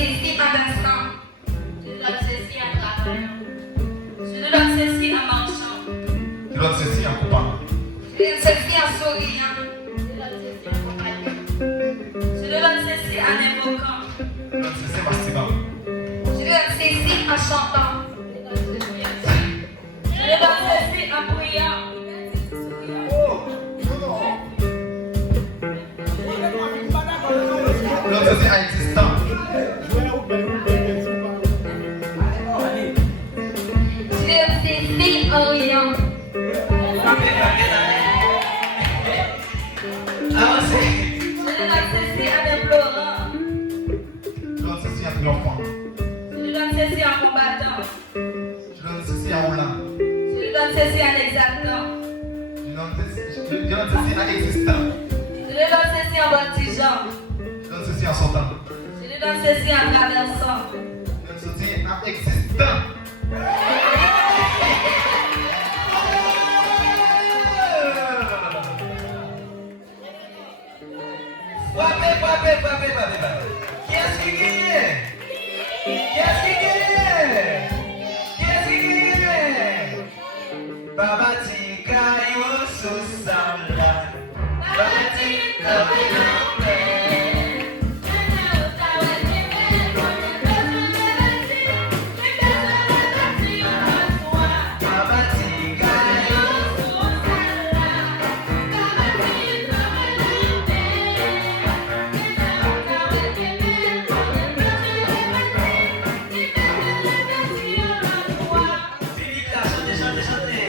ceci en dansant. Je donne ceci en travaillant. Je donne ceci en marchant. Je donne ceci en coupant. Je donne ceci en souriant. Je donne ceci en compagnon. Je donne ceci en invoquant. Je donne ceci en masturbant. Je donne ceci en chantant. Je donne ceci en priant. Je donne ceci en existant. Je donne ceci en riant. Je donne ceci en implorant. Je donne ceci en triomphant. Je donne ceci en combattant. Je donne ceci en roulant. Je donne ceci en exaltant. Je donne ceci en existant. Je donne ceci en baptisant. Je donne ceci en sautant. Je donne ceci en traversant. Je donne ceci en existant. Frappez. Qui est-ce qui gagne? Qui est-ce qui gagne? Qui est-ce qui gagne? Baba Tika, you so samla. Baba Tika.